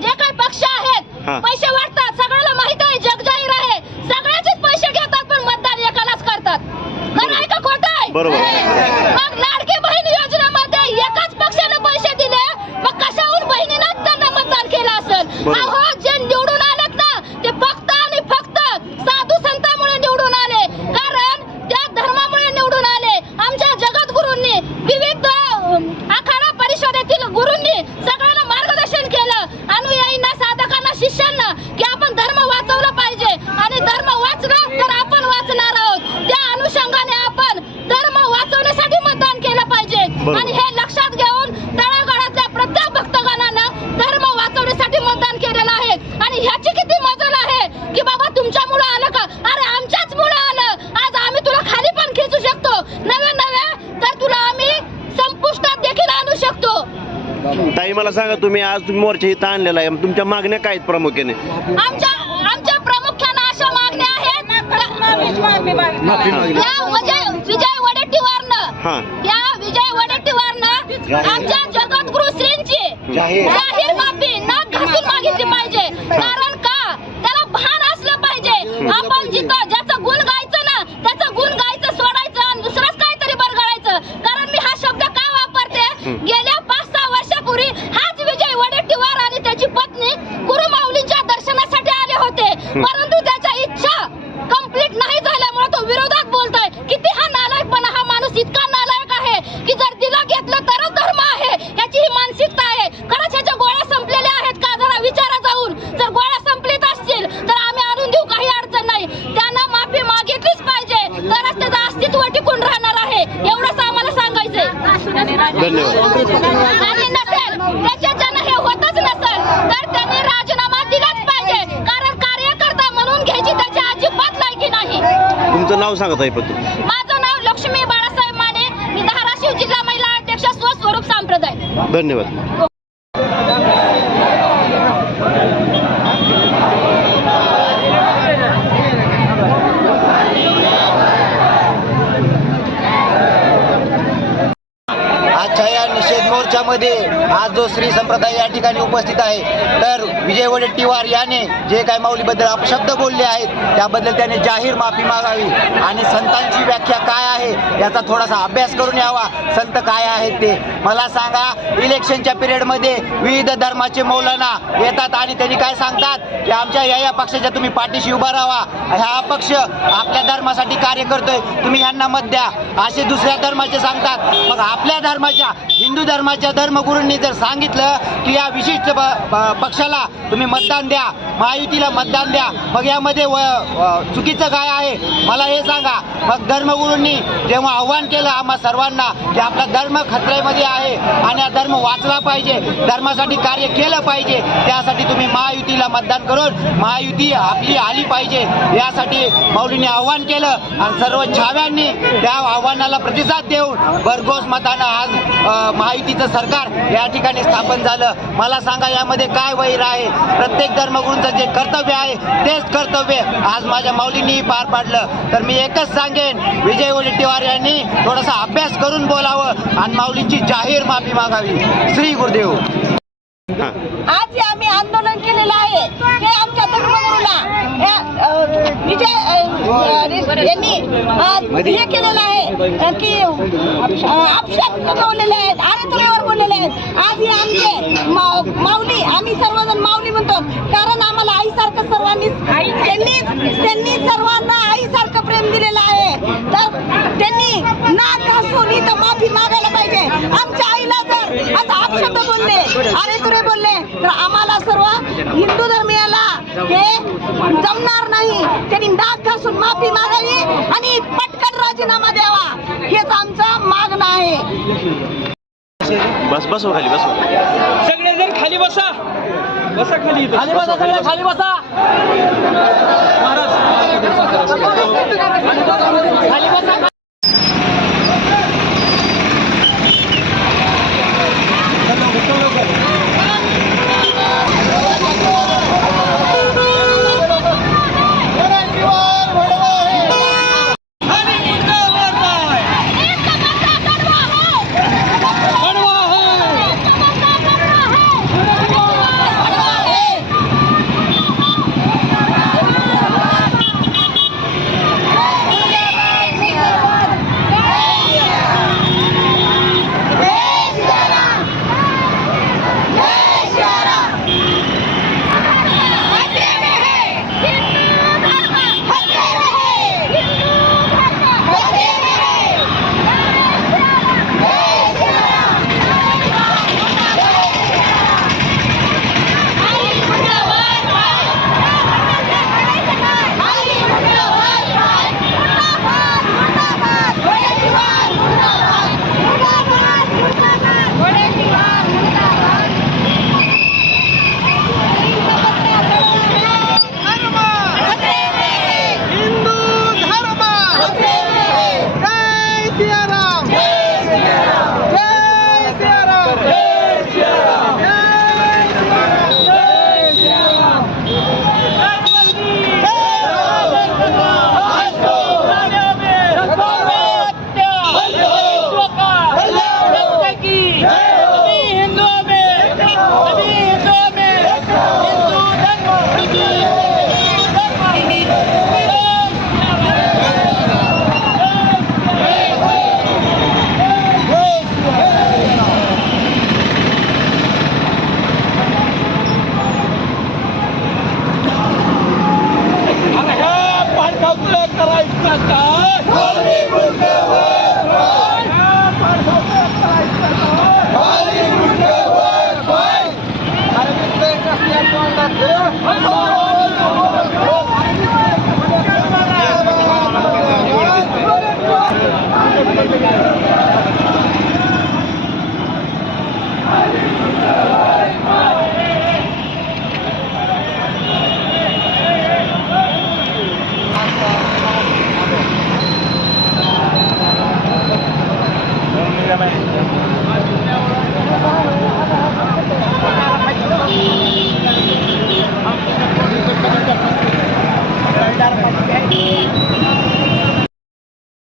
जे काही पक्ष आहेत. पैसे वाटतात सगळ्याला माहीत आहे जग जाहीर आहे सगळ्याचेच पैसे घेतात पण मतदान एकालाच करतात खरं आहे का खोटं आहे बरोबर. मग लाडकी बहीण योजनेमध्ये एकाच पक्षाने पैसे दिले मग कशाहून बहिणीनं त्यांना मतदान केलं असेल बरोबर. अहो जे निवडून आलेत ना ते फक्त आणि फक्त साधू संतांमुळे निवडून आले कारण त्या धर्मामुळे निवडून आले आमच्या जगद्गुरूंनी विविध अं, आखाडा परिषदेतील गुरूंनी सगळ्यांना मार्गदर्शन केलं अनुयायींना साधकांना शिष्यांना की आपण धर्म वाचवला पाहिजे आणि धर्म वाचला तर आपण वाचणार आहोत त्या अनुषंगाने आपण धर्म वाचवण्यासाठी मतदान केलं पाहिजे बरोबर. आणि हे लक्षात घेऊन तळागाळातल्या प्रत्येक भक्तगणानं धर्म वाचवण्यासाठी मतदान केलेलं आहे. आणि ह्याची किती मजल आहे की बाबा तुमच्यामुळे आलं का? अरे आमच्याच मुळे आलं. आज आम्ही तुला खाली पण खेचू शकतो. नवे नवे तर तुला आम्ही संपुष्टात देखील आणू शकतो. ताई मला सांगा तुम्ही आज तुम्ही मोर्चा इथं आणलेला आहे. तुमच्या मागण्या काय आहेत प्रामुख्याने? आमच्या आमच्या प्रामुख्यानं अशा मागण्या आहेत. या विजय विजय वडेट्टीवारनं हा. या विजय वडेट्टीवारनं आमच्या जगद्गुरु श्रींची जाहीर. माफी नाक घासून मागितली पाहिजे. कारण का? त्याला भान असलं पाहिजे. आपण जिथं ज्याचं गुण गायचं ना त्याचं गुण गायचं सोडायचं आणि दुसरंच काहीतरी बरगडायचं कारण मी हा शब्द का वापरते हम्म. गेल्या पाच सहा वर्षापूर्वी हाच विजय वडेट्टीवार आणि त्याची पत्नी गुरुमाऊलींच्या दर्शनासाठी आले होते परंतु त्याच्या इच्छा कंप्लीट नाही झाल्यामुळे तो विरोधात बोलतोय किती हा नालायकपणा हा माणूस इतका नालायक आहे की जर दिला घेतलं तरच धर्म आहे याची ही मानसिकता आहे खरंच ह्याच्या गोळ्या संपलेल्या आहेत का जरा विचारा जाऊन जर गोळ्या संपलीत असतील तर आम्ही आणून देऊ काही अडचण नाही त्यांना माफी मागितलीच पाहिजे तरच त्याचं अस्तित्व टिकून राहणार आहे एवढंच आम्हाला सांगायचंय धन्यवाद. आणि नसेल त्याच्याच्यानं हे होतच नसेल तर त्यांनी राजीनामा दिलाच पाहिजे कारण कार्यकर्ता म्हणून घ्यायची त्याची अजिबात लायकी नाही तुमचं नाव सांगा ताई पण तुम्ही. माझं नाव लक्ष्मी बाळासाहेब माने. मी धाराशिव जिल्हा महिला अध्यक्ष स्वस्वरूप संप्रदाय. धन्यवाद आजच्या या यांच्यामध्ये आज जो श्री संप्रदाय या ठिकाणी उपस्थित आहे तर विजय वडेट्टीवार याने जे काय माऊलीबद्दल अपशब्द बोलले आहेत त्याबद्दल त्याने जाहीर माफी मागावी. आणि संतांची व्याख्या काय आहे याचा थोडासा अभ्यास करून यावा. संत काय आहेत ते? मला सांगा इलेक्शनच्या पिरियडमध्ये विविध धर्माचे मौलाना येतात आणि त्यांनी काय सांगतात? की आमच्या या या पक्षाच्या तुम्ही पाठीशी उभा राहा. हा पक्ष आपल्या धर्मासाठी कार्य करतोय. तुम्ही यांना मत द्या. असे दुसऱ्या धर्माचे सांगतात. मग आपल्या धर्माच्या हिंदू धर्माच्या धर्मगुरूंनी जर सांगितलं की या विशिष्ट पक्षाला तुम्ही मतदान द्या महायुतीला मतदान द्या मग यामध्ये व चुकीचं काय आहे? मला हे सांगा. मग धर्मगुरूंनी जेव्हा आव्हान केलं आम्हा सर्वांना की आपला धर्म खतऱ्यामध्ये आहे आणि हा धर्म वाचला पाहिजे धर्मासाठी कार्य केलं पाहिजे त्यासाठी तुम्ही महायुतीला मतदान करून महायुती आपली आली पाहिजे. यासाठी मौलीने आव्हान केलं आणि सर्व छाव्यांनी त्या आव्हानाला प्रतिसाद देऊन भरघोस मतानं आज महायुतीचं सरकार या ठिकाणी स्थापन झालं. मला सांगा यामध्ये काय वैर आहे? प्रत्येक धर्मगुरूंचं जे कर्तव्य आहे तेच कर्तव्य आज माझ्या माऊलींनी पार पाडलं. तर मी एकच सांगेन विजय वडेट्टीवार यांनी थोडासा अभ्यास करून बोलावं आणि माऊलींची जाहीर माफी मागावी. श्री गुरुदेव. आज आम्ही आंदोलन केलेलं आहे. हे आमच्या धर्मगुरूला. विजय यांनी हे केलेलं आहे की अपशब्द बोललेले आहेत आणि बोललेले आहेत. आज हे आमचे माऊली आम्ही सर्वजण माऊली म्हणतो. कारण आम्हाला आईसारखं सर्वांनी त्यांनी त्यांनी सर्वांना आईसारखं प्रेम दिलेलं आहे. तर त्यांनी ना घासून इथं माफी मागायला पाहिजे. आमच्या आईला जर असं अपशब्द बोलले आरे तुरे बोलले तर आम्हाला सर्व हिंदू धर्म जमणार नाही. त्यांनी नाक घासून माफी मागावी आणि पटकन राजीनामा द्यावा. हेच आमचं मागणं आहे. बस बसव खाली बसव सगळे जण खाली बसा. बसा खाली खाली बसा सगळे खाली बसा. महाराज. खाली बसा.